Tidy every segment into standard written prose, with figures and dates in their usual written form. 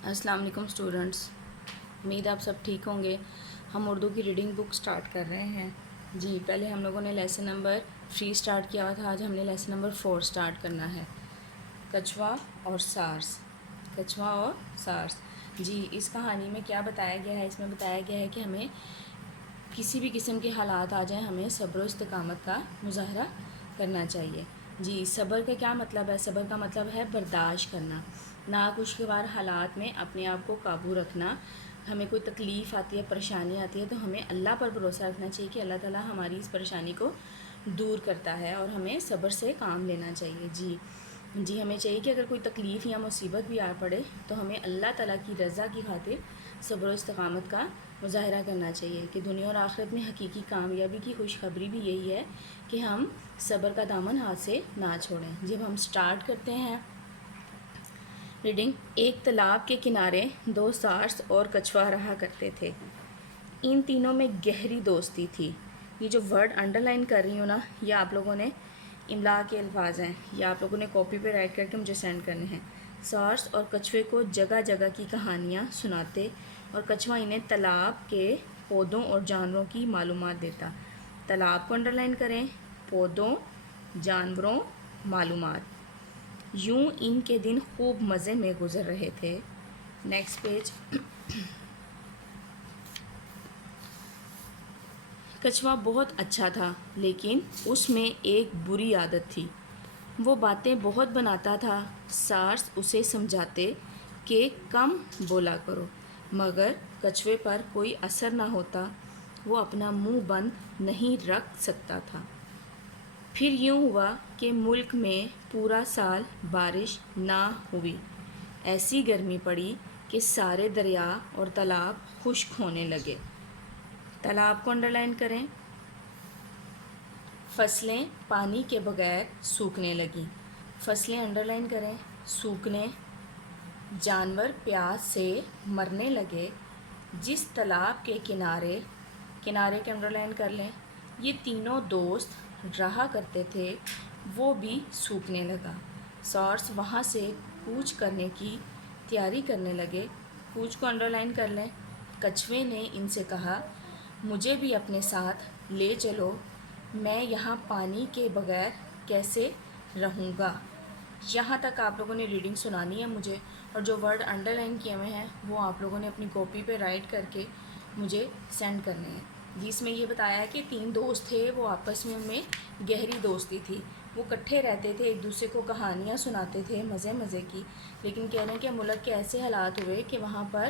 السلام علیکم اسٹوڈنٹس، امید آپ سب ٹھیک ہوں گے۔ ہم اردو کی ریڈنگ بک سٹارٹ کر رہے ہیں۔ جی پہلے ہم لوگوں نے لیسن نمبر 3 سٹارٹ کیا تھا، آج ہم نے لیسن نمبر 4 سٹارٹ کرنا ہے، کچھوا اور سارس۔ کچھوا اور سارس۔ جی اس کہانی میں کیا بتایا گیا ہے؟ اس میں بتایا گیا ہے کہ ہمیں کسی بھی قسم کے حالات آ جائیں، ہمیں صبر و استقامت کا مظاہرہ کرنا چاہیے۔ جی صبر کا کیا مطلب ہے؟ صبر کا مطلب ہے برداشت کرنا، ناخوشگوار حالات میں اپنے آپ کو قابو رکھنا۔ ہمیں کوئی تکلیف آتی ہے، پریشانی آتی ہے تو ہمیں اللہ پر بھروسہ رکھنا چاہیے کہ اللہ تعالیٰ ہماری اس پریشانی کو دور کرتا ہے اور ہمیں صبر سے کام لینا چاہیے۔ جی ہمیں چاہیے کہ اگر کوئی تکلیف یا مصیبت بھی آ پڑے تو ہمیں اللہ تعالیٰ کی رضا کی خاطر صبر و استقامت کا مظاہرہ کرنا چاہیے کہ دنیا اور آخرت میں حقیقی کامیابی کی خوشخبری بھی یہی ہے کہ ہم صبر کا دامن ہاتھ سے نہ چھوڑیں۔ جب ہم سٹارٹ کرتے ہیں ریڈنگ۔ ایک تالاب کے کنارے 2 سارس اور کچھوا رہا کرتے تھے۔ ان تینوں میں گہری دوستی تھی۔ یہ جو ورڈ انڈر لائن کر رہی ہوں نا، یہ آپ لوگوں نے املا کے الفاظ ہیں، یہ آپ لوگوں نے کاپی پہ رائٹ کر کے مجھے سینڈ کرنے ہیں۔ سارس اور کچھوے کو جگہ جگہ کی کہانیاں سناتے اور کچھوا انہیں تالاب کے پودوں اور جانوروں کی معلومات دیتا۔ تالاب کو انڈر لائن کریں، پودوں، جانوروں، معلومات۔ یوں ان کے دن خوب مزے میں گزر رہے تھے۔ Next page. کچھوا بہت اچھا تھا لیکن اس میں ایک بری عادت تھی، وہ باتیں بہت بناتا تھا۔ سارس اسے سمجھاتے کہ کم بولا کرو، مگر کچھوے پر کوئی اثر نہ ہوتا، وہ اپنا منہ بند نہیں رکھ سکتا تھا۔ پھر یوں ہوا کہ ملک میں پورا سال بارش نہ ہوئی۔ ایسی گرمی پڑی کہ سارے دریا اور تالاب خشک ہونے لگے۔ تالاب کو انڈر لائن کریں۔ فصلیں پانی کے بغیر سوکھنے لگیں۔ فصلیں انڈر لائن کریں، سوکھنے۔ جانور پیاس سے مرنے لگے۔ جس تالاب کے کنارے کے انڈر لائن کر لیں، یہ تینوں دوست رہا کرتے تھے، وہ بھی سوکھنے لگا۔ سارس وہاں سے کوچ کرنے کی تیاری کرنے لگے۔ کوچ کو انڈر لائن کر لیں۔ کچھوے نے ان سے کہا، مجھے بھی اپنے ساتھ لے چلو، میں یہاں پانی کے بغیر کیسے رہوں گا۔ یہاں تک آپ لوگوں نے ریڈنگ سنانی ہے مجھے، اور جو ورڈ انڈر لائن کیے ہوئے ہیں وہ آپ لوگوں نے اپنی کاپی پہ رائٹ کر کے مجھے سینڈ کرنے ہیں۔ جس میں یہ بتایا ہے کہ 3 دوست تھے، وہ آپس میں ان میں گہری دوستی تھی، وہ کٹھے رہتے تھے، ایک دوسرے کو کہانیاں سناتے تھے مزے کی، لیکن کہہ رہے ہیں کہ ملک کے ایسے حالات ہوئے کہ وہاں پر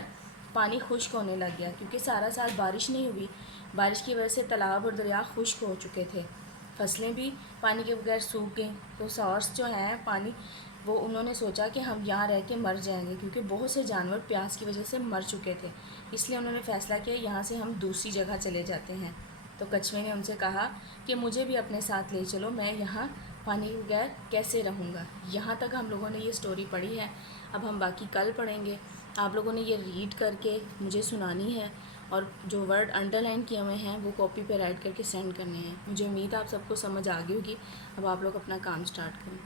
پانی خشک ہونے لگ گیا کیونکہ سارا سال بارش نہیں ہوئی۔ بارش کی وجہ سے تالاب اور دریا خشک ہو چکے تھے، فصلیں بھی پانی کے بغیر سوکھ گئیں۔ تو سارس جو ہیں وہ انہوں نے سوچا کہ ہم یہاں رہ کے مر جائیں گے کیونکہ بہت سے جانور پیاس کی وجہ سے مر چکے تھے، اس لیے انہوں نے فیصلہ کیا یہاں سے ہم دوسری جگہ چلے جاتے ہیں۔ تو کچھوے نے ان سے کہا کہ مجھے بھی اپنے ساتھ لے چلو، میں یہاں پانی کے بغیر کیسے رہوں گا۔ یہاں تک ہم لوگوں نے یہ سٹوری پڑھی ہے، اب ہم باقی کل پڑھیں گے۔ آپ لوگوں نے یہ ریڈ کر کے مجھے سنانی ہے، اور جو ورڈ انڈر لائن کیے ہوئے ہیں وہ کاپی پہ رائٹ کر کے سینڈ کرنے ہیں۔ مجھے امید آپ سب کو سمجھ آ گئی ہوگی۔ اب آپ لوگ اپنا کام سٹارٹ کریں۔